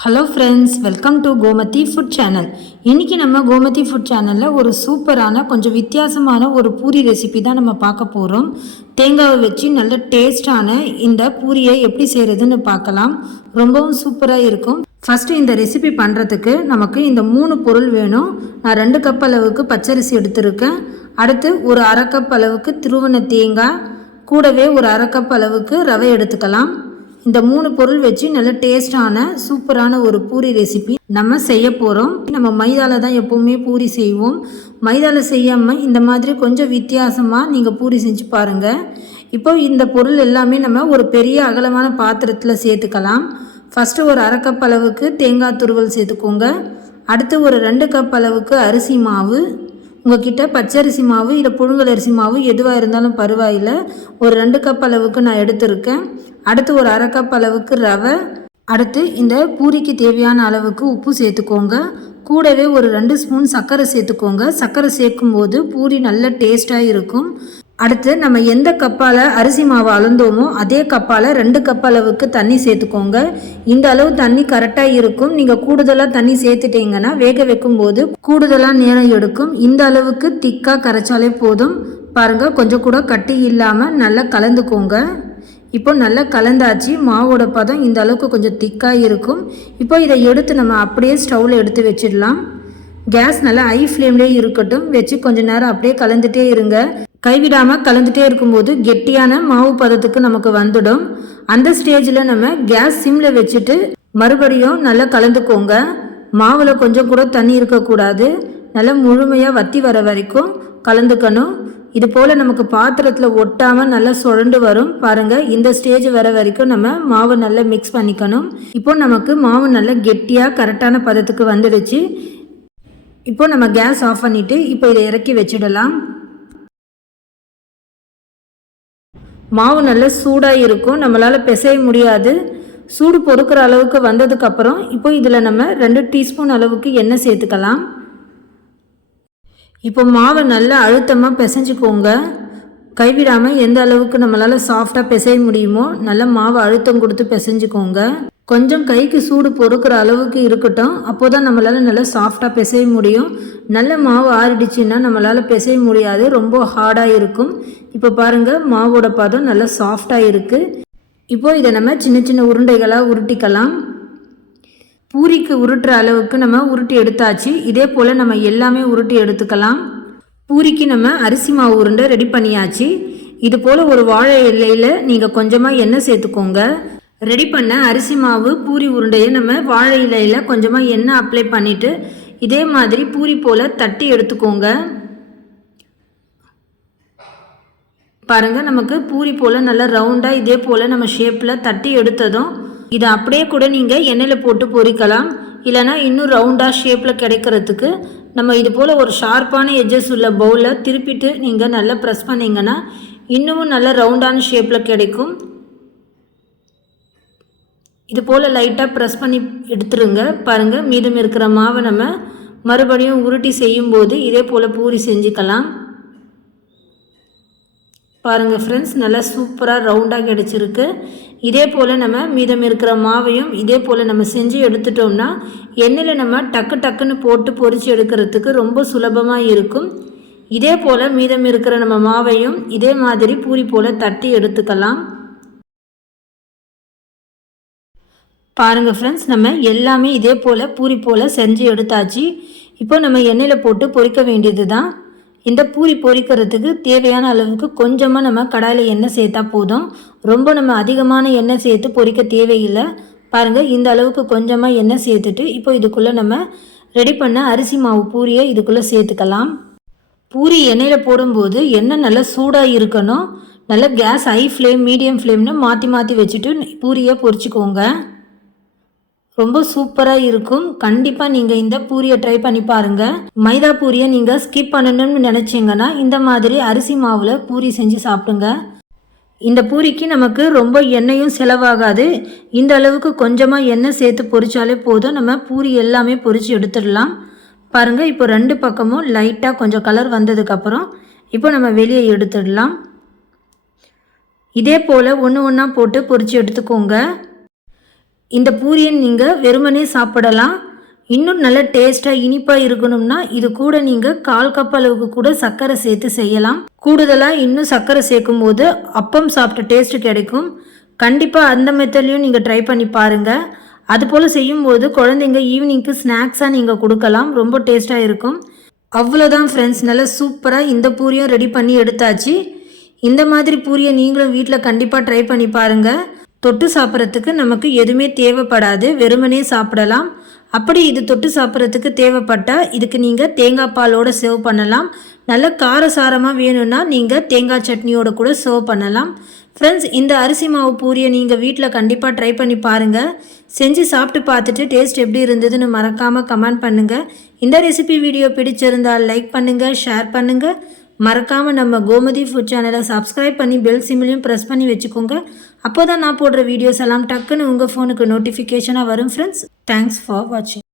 Hello friends, welcome to Gomathi food channel. இன்றைக்கி நம்ம Gomathi food சேனலில் ஒரு சூப்பரான கொஞ்சம் வித்தியாசமான ஒரு பூரி ரெசிபி தான் நம்ம பார்க்க போகிறோம். தேங்காவை வச்சு நல்ல டேஸ்டான இந்த பூரியை எப்படி செய்கிறதுன்னு பார்க்கலாம். ரொம்பவும் சூப்பராக இருக்கும். ஃபஸ்ட்டு இந்த ரெசிபி பண்ணுறதுக்கு நமக்கு இந்த 3 பொருள் வேணும். நான் 2 கப் அளவுக்கு பச்சரிசி எடுத்திருக்கேன். அடுத்து ஒரு அரை கப் அளவுக்கு துருவன தேங்காய், கூடவே ஒரு அரை கப் அளவுக்கு ரவை எடுத்துக்கலாம். இந்த 3 பொருள் வச்சு நல்ல டேஸ்டான சூப்பரான ஒரு பூரி ரெசிபி நம்ம செய்ய போகிறோம். நம்ம மைதாவில் தான் எப்போவுமே பூரி செய்வோம். மைதாவில் செய்யாமல் இந்த மாதிரி கொஞ்சம் வித்தியாசமாக நீங்கள் பூரி செஞ்சு பாருங்கள். இப்போ இந்த பொருள் எல்லாமே நம்ம ஒரு பெரிய அகலமான பாத்திரத்தில் சேர்த்துக்கலாம். ஃபஸ்ட்டு ஒரு அரை கப் அளவுக்கு தேங்காய் துருவல் சேர்த்துக்கோங்க. அடுத்து ஒரு 2 கப் அளவுக்கு அரிசி மாவு. உங்கள்கிட்ட பச்சரிசி மாவு இல்லை புழுங்கல் அரிசி மாவு எதுவாக இருந்தாலும் பரவாயில்லை. ஒரு 2 கப் அளவுக்கு நான் எடுத்திருக்கேன். அடுத்து ஒரு அரை கப் அளவுக்கு ரவை. அடுத்து இந்த பூரிக்கு தேவையான அளவுக்கு உப்பு சேர்த்துக்கோங்க. கூடவே ஒரு 2 ஸ்பூன் சர்க்கரை சேர்த்துக்கோங்க. சர்க்கரை சேர்க்கும்போது பூரி நல்ல டேஸ்ட்டாக இருக்கும். அடுத்து நம்ம எந்த கப்பால் அரிசி மாவு அளந்தோமோ அதே கப்பால் 2 கப் அளவுக்கு தண்ணி சேர்த்துக்கோங்க. இந்த அளவு தண்ணி கரெக்டாக இருக்கும். நீங்கள் கூடுதலாக தண்ணி சேர்த்துட்டீங்கன்னா வேக வைக்கும்போது கூடுதலாக நேரம் எடுக்கும். இந்த அளவுக்கு திக்காக கரைச்சாலே போதும். பாருங்கள், கொஞ்சம் கூட கட்டி இல்லாமல் நல்லா கலந்துக்கோங்க. இப்போ நல்லா கலந்தாச்சு. மாவோட பதம் இந்த அளவுக்கு கொஞ்சம் திக்காக இருக்கும். இப்போ இதை எடுத்து நம்ம அப்படியே ஸ்டவ்வில் எடுத்து வச்சிடலாம். கேஸ் நல்லா ஹை ஃப்ளேம்லேயே இருக்கட்டும். வச்சு கொஞ்சம் நேரம் அப்படியே கலந்துகிட்டே இருங்க. கைவிடாமல் கலந்துகிட்டே இருக்கும்போது கெட்டியான மாவு பதத்துக்கு நமக்கு வந்துடும். அந்த ஸ்டேஜில் நம்ம கேஸ் சிம்மில் வச்சுட்டு மறுபடியும் நல்லா கலந்துக்கோங்க. மாவில் கொஞ்சம் கூட தண்ணி இருக்கக்கூடாது. நல்லா முழுமையாக வற்றி வர வரைக்கும் கலந்துக்கணும். இது போல் நமக்கு பாத்திரத்தில் ஒட்டாமல் நல்லா சுழண்டு வரும். பாருங்கள், இந்த ஸ்டேஜ் வர வரைக்கும் நம்ம மாவை நல்லா மிக்ஸ் பண்ணிக்கணும். இப்போ நமக்கு மாவு நல்லா கெட்டியாக கரெக்டான பதத்துக்கு வந்துடுச்சு. இப்போ நம்ம கேஸ் ஆஃப் பண்ணிவிட்டு இப்போ இதை இறக்கி வச்சிடலாம். மாவு நல்லா சூடாக இருக்கும். நம்மளால் பிசைய முடியாது. சூடு பொறுக்கிற அளவுக்கு வந்ததுக்கப்புறம் இப்போ இதில் நம்ம 2 டீஸ்பூன் அளவுக்கு எண்ணெய் சேர்த்துக்கலாம். இப்போ மாவை நல்லா அழுத்தமாக பிசைஞ்சுக்கோங்க. கைவிடாமல் எந்த அளவுக்கு நம்மளால் சாஃப்டாக பிசைய முடியுமோ நல்லா மாவை அழுத்தம் கொடுத்து பிசைஞ்சுக்கோங்க. கொஞ்சம் கைக்கு சூடு பொறுக்கிற அளவுக்கு இருக்கட்டும். அப்போ தான் நம்மளால் நல்லா சாஃப்டாக பிசைய முடியும். நல்ல மாவு ஆறிடுச்சுன்னா நம்மளால் பிசைய முடியாது. ரொம்ப ஹார்டாக இருக்கும். இப்போ பாருங்கள், மாவோட பதம் நல்லா சாஃப்டாக இருக்குது. இப்போது இதை நம்ம சின்ன சின்ன உருண்டைகளாக உருட்டிக்கலாம். பூரிக்கு உருட்டுற அளவுக்கு நம்ம உருட்டி எடுத்தாச்சு. இதே போல் நம்ம எல்லாமே உருட்டி எடுத்துக்கலாம். பூரிக்கு நம்ம அரிசி மாவு உருண்டை ரெடி பண்ணியாச்சு. இது போல் ஒரு வாழை இலையில் நீங்கள் கொஞ்சமாக எண்ணெய் சேர்த்துக்கோங்க. ரெடி பண்ண அரிசி மாவு பூரி உருண்டையை நம்ம வாழை இலையில் கொஞ்சமாக எண்ணெய் அப்ளை பண்ணிவிட்டு இதே மாதிரி பூரி போல் தட்டி எடுத்துக்கோங்க. பாருங்கள், நமக்கு பூரி போல் நல்லா ரவுண்டாக இதே போல் நம்ம ஷேப்பில் தட்டி எடுத்ததும் இதை அப்படியே கூட நீங்கள் எண்ணெயில் போட்டு பொரிக்கலாம். இல்லைனா இன்னும் ரவுண்டாக ஷேப்பில் கிடைக்கிறதுக்கு நம்ம இது போல் ஒரு ஷார்ப்பான எட்ஜஸ் உள்ள பவுலில் திருப்பிட்டு நீங்கள் நல்லா ப்ரெஸ் பண்ணிங்கன்னா இன்னமும் நல்ல ரவுண்டான ஷேப்பில் கிடைக்கும். இது போல் லைட்டாக ப்ரெஸ் பண்ணி எடுத்துருங்க. பாருங்கள், மீதம் இருக்கிற மாவை நம்ம மறுபடியும் உருட்டி செய்யும்போது இதே போல் பூரி செஞ்சுக்கலாம். பாருங்கள் ஃப்ரெண்ட்ஸ், நல்லா சூப்பராக ரவுண்டாக கிடச்சிருக்கு. இதே போல் நம்ம மீதம் இருக்கிற மாவையும் இதே போல் நம்ம செஞ்சு எடுத்துட்டோம்னா எண்ணெயில் நம்ம டக்கு டக்குன்னு போட்டு பொரித்து எடுக்கிறதுக்கு ரொம்ப சுலபமாக இருக்கும். இதே போல் மீதம் இருக்கிற நம்ம மாவையும் இதே மாதிரி பூரி போல் தட்டி எடுத்துக்கலாம். பாருங்கள் ஃப்ரெண்ட்ஸ், நம்ம எல்லாமே இதே போல் பூரி போல் செஞ்சு எடுத்தாச்சு. இப்போ நம்ம எண்ணெயில் போட்டு பொரிக்க வேண்டியது தான். இந்த பூரி பொரிக்கிறதுக்கு தேவையான அளவுக்கு கொஞ்சமாக நம்ம கடாயில் எண்ணெய் சேர்த்தா போதும். ரொம்ப நம்ம அதிகமான எண்ணெய் சேர்த்து பொரிக்க தேவையில்லை. பாருங்கள், இந்த அளவுக்கு கொஞ்சமாக எண்ணெய் சேர்த்துட்டு இப்போ இதுக்குள்ளே நம்ம ரெடி பண்ண அரிசி மாவு பூரியை இதுக்குள்ளே சேர்த்துக்கலாம். பூரி எண்ணெயில் போடும்போது எண்ணெய் நல்லா சூடாக இருக்கணும். நல்லா கேஸ் ஹை ஃப்ளேம் மீடியம் ஃப்ளேம்னு மாற்றி மாற்றி வச்சுட்டு பூரியை பொரிச்சிக்கோங்க. ரொம்ப சூப்பராக இருக்கும். கண்டிப்பாக நீங்கள் இந்த பூரியை ட்ரை பண்ணி பாருங்கள். மைதா பூரியை நீங்கள் ஸ்கிப் பண்ணணும்னு நினச்சிங்கன்னா இந்த மாதிரி அரிசி மாவில் பூரி செஞ்சு சாப்பிடுங்க. இந்த பூரிக்கு நமக்கு ரொம்ப எண்ணெயும் செலவாகாது. இந்த அளவுக்கு கொஞ்சமாக எண்ணெய் சேர்த்து பொரிச்சாலே போதும். நம்ம பூரி எல்லாமே பொரித்து எடுத்துடலாம். பாருங்கள், இப்போ 2 பக்கமும் லைட்டாக கொஞ்சம் கலர் வந்ததுக்கப்புறம் இப்போ நம்ம வெளியே எடுத்துடலாம். இதே போல் ஒன்று ஒன்றா போட்டு பொரித்து எடுத்துக்கோங்க. இந்த பூரியை நீங்கள் வெறுமனே சாப்பிடலாம். இன்னும் நல்ல டேஸ்ட்டாக இனிப்பாக இருக்கணும்னா இது கூட நீங்கள் 1/4 கப் அளவுக்கு கூட சர்க்கரை சேர்த்து செய்யலாம். கூடுதலாக இன்னும் சர்க்கரை சேர்க்கும் போது அப்பம் சாப்பிட்ட டேஸ்ட்டு கிடைக்கும். கண்டிப்பாக அந்த மெத்தட்லையும் நீங்கள் ட்ரை பண்ணி பாருங்கள். அதுபோல் செய்யும்போது குழந்தைங்க ஈவினிங்க்கு ஸ்நாக்ஸாக நீங்கள் கொடுக்கலாம். ரொம்ப டேஸ்ட்டாக இருக்கும். அவ்வளோதான் ஃப்ரெண்ட்ஸ், நல்லா சூப்பராக இந்த பூரியும் ரெடி பண்ணி எடுத்தாச்சு. இந்த மாதிரி பூரியை நீங்களும் வீட்டில் கண்டிப்பாக ட்ரை பண்ணி பாருங்கள். தொட்டு சாப்பிட்றதுக்கு நமக்கு எதுவுமே தேவைப்படாது, வெறுமனே சாப்பிடலாம். அப்படி இது தொட்டு சாப்பிட்றதுக்கு தேவைப்பட்டால் இதுக்கு நீங்கள் தேங்காய் பாலோடு சர்வ் பண்ணலாம். நல்ல காரசாரமாக வேணும்னா நீங்கள் தேங்காய் சட்னியோட கூட சர்வ் பண்ணலாம். ஃப்ரெண்ட்ஸ், இந்த அரிசி மாவு பூரியை நீங்கள் வீட்டில் கண்டிப்பாக ட்ரை பண்ணி பாருங்கள். செஞ்சு சாப்பிட்டு பார்த்துட்டு டேஸ்ட் எப்படி இருந்ததுன்னு மறக்காமல் கமெண்ட் பண்ணுங்கள். இந்த ரெசிபி வீடியோ பிடிச்சிருந்தால் லைக் பண்ணுங்கள், ஷேர் பண்ணுங்கள். மறக்காமல் நம்ம கோமதி ஃபுட் சேனலை சப்ஸ்கிரைப் பண்ணி பெல் சிம்லையும் ப்ரெஸ் பண்ணி வச்சுக்கோங்க. அப்போ தான் நான் போடுற வீடியோஸ் எல்லாம் டக்குன்னு உங்கள் ஃபோனுக்கு நோட்டிஃபிகேஷனாக வரும் ஃப்ரெண்ட்ஸ். தேங்க்ஸ் ஃபார் வாட்சிங்.